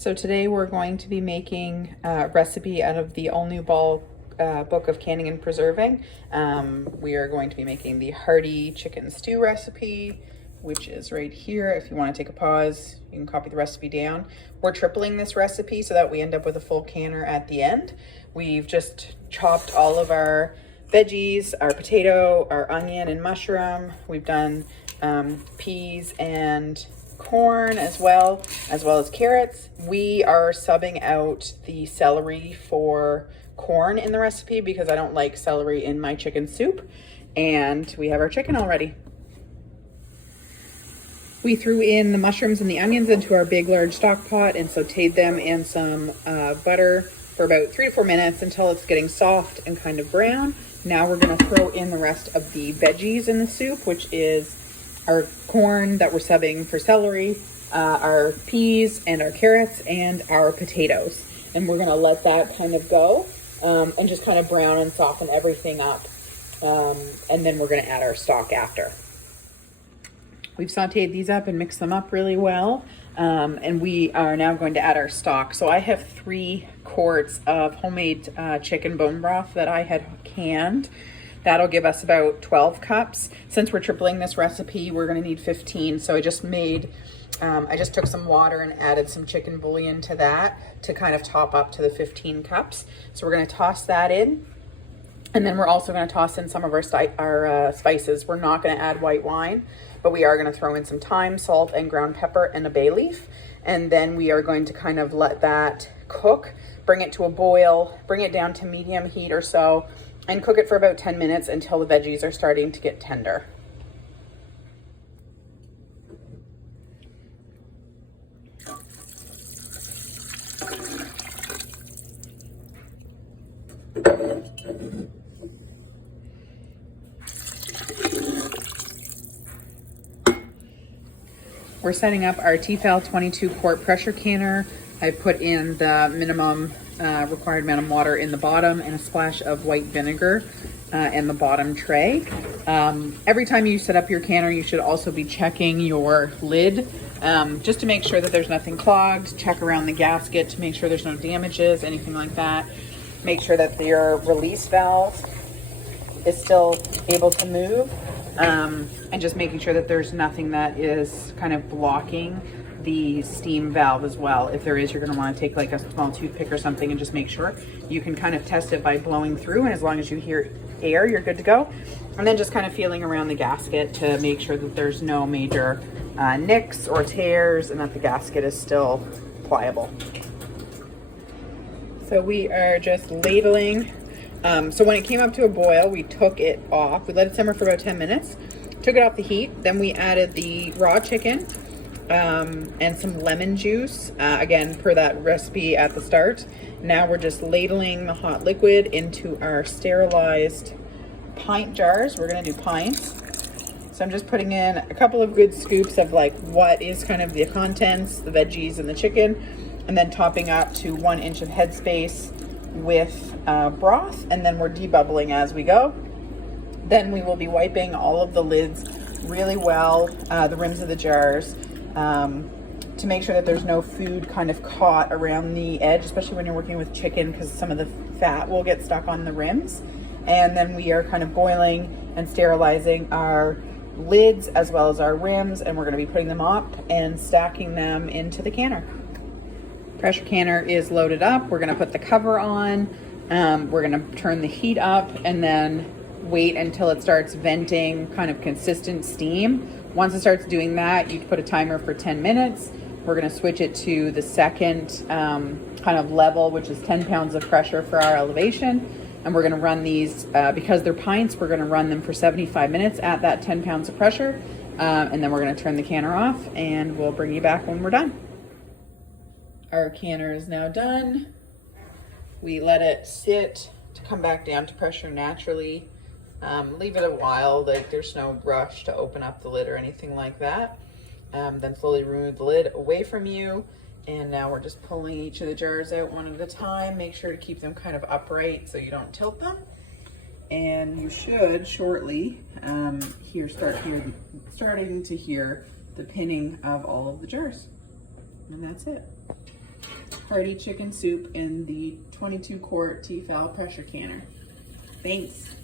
So today we're going to be making a recipe out of the All New Ball book of canning and preserving. We are going to be making the Hearty chicken stew recipe, which is right here. If you want to take a pause, you can copy the recipe down. We're tripling this recipe so that we end up with a full canner at the end. We've just chopped all of our veggies, our potato, our onion and mushroom. We've done peas and corn as well as carrots. We are subbing out the celery for corn in the recipe because I don't like celery in my chicken soup. And we have our chicken already. We threw in the mushrooms and the onions into our big large stock pot and sauteed them in some butter for about 3 to 4 minutes until it's getting soft and kind of brown. Now we're going to throw in the rest of the veggies in the soup, which is our corn that we're subbing for celery, our peas and our carrots and our potatoes. And we're gonna let that kind of go and just kind of brown and soften everything up. And then we're gonna add our stock after. We've sauteed these up and mixed them up really well. And we are now going to add our stock. So I have 3 quarts of homemade chicken bone broth that I had canned. That'll give us about 12 cups. Since we're tripling this recipe, we're gonna need 15. So I just took some water and added some chicken bouillon to that to kind of top up to the 15 cups. So we're gonna toss that in. And then we're also gonna toss in some of our spices. We're not gonna add white wine, but we are gonna throw in some thyme, salt, and ground pepper and a bay leaf. And then we are going to kind of let that cook, bring it to a boil, bring it down to medium heat or so, and cook it for about 10 minutes until the veggies are starting to get tender. We're setting up our Tfal 22 quart pressure canner. I put in the minimum required amount of water in the bottom and a splash of white vinegar in the bottom tray. Every time you set up your canner, you should also be checking your lid just to make sure that there's nothing clogged. Check around the gasket to make sure there's no damages, anything like that. Make sure that your release valve is still able to move, and just making sure that there's nothing that is kind of blocking the steam valve as well. If there is, you're going to want to take like a small toothpick or something and just make sure. You can kind of test it by blowing through, and as long as you hear air, you're good to go. And then just kind of feeling around the gasket to make sure that there's no major nicks or tears and that the gasket is still pliable. So we are just ladling. So when it came up to a boil, we took it off. We let it simmer for about 10 minutes, took it off the heat. Then we added the raw chicken and some lemon juice, again, per that recipe at the start. Now we're just ladling the hot liquid into our sterilized pint jars. We're gonna do pints. So I'm just putting in a couple of good scoops of like what is kind of the contents, the veggies and the chicken, and then topping up to 1 inch of headspace with broth, and then we're debubbling as we go. Then we will be wiping all of the lids really well, the rims of the jars, to make sure that there's no food kind of caught around the edge, especially when you're working with chicken, because some of the fat will get stuck on the rims. And then we are kind of boiling and sterilizing our lids as well as our rims, and we're going to be putting them up and stacking them into the canner. Pressure canner is loaded up. We're going to put the cover on. We're going to turn the heat up and then wait until it starts venting kind of consistent steam. Once it starts doing that, you put a timer for 10 minutes. We're going to switch it to the second kind of level, which is 10 pounds of pressure for our elevation. And we're going to run these, because they're pints, we're going to run them for 75 minutes at that 10 pounds of pressure. And then we're going to turn the canner off, and we'll bring you back when we're done. Our canner is now done. We let it sit to come back down to pressure naturally. Leave it a while, like there's no rush to open up the lid or anything like that. Then slowly remove the lid away from you. And now we're just pulling each of the jars out one at a time. Make sure to keep them kind of upright so you don't tilt them. And you should shortly starting to hear the pinning of all of the jars. And that's it. hearty chicken soup in the 22 quart Tfal pressure canner. Thanks.